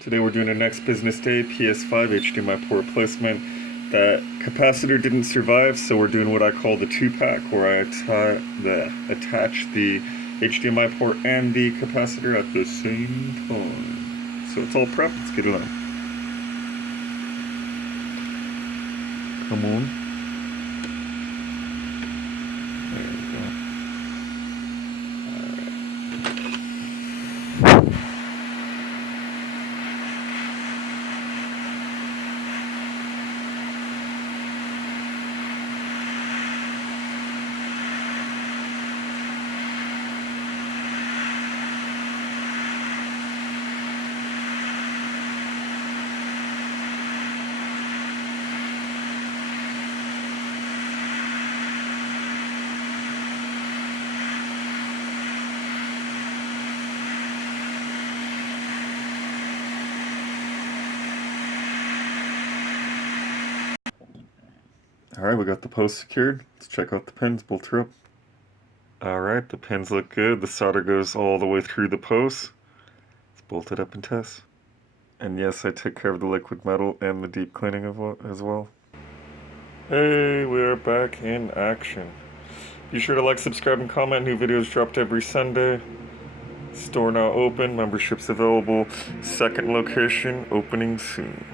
Today we're doing a next business day PS5 HDMI port replacement. That capacitor didn't survive, so we're doing what I call the 2-pack, where I attach the HDMI port and the capacitor at the same time. So it's all prepped, let's get it on. Come on. There we go. Alright, we got the post secured. Let's check out the pins, bolt her up. Alright, the pins look good. The solder goes all the way through the post. Let's bolt it up and test. And yes, I took care of the liquid metal and the deep cleaning as well. Hey, we are back in action. Be sure to like, subscribe, and comment. New videos dropped every Sunday. Store now open, memberships available. Second location opening soon.